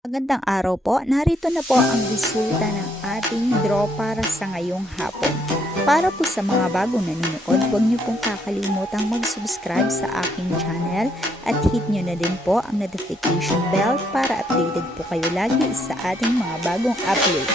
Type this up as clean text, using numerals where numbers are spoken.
Magandang araw po. Narito na po ang resulta ng ating draw para sa ngayong hapon. Para po sa mga bagong nanonood, huwag niyo pong kakalimutang mag-subscribe sa aking channel at hit niyo na din po ang notification bell para updated po kayo lagi sa ating mga bagong upload.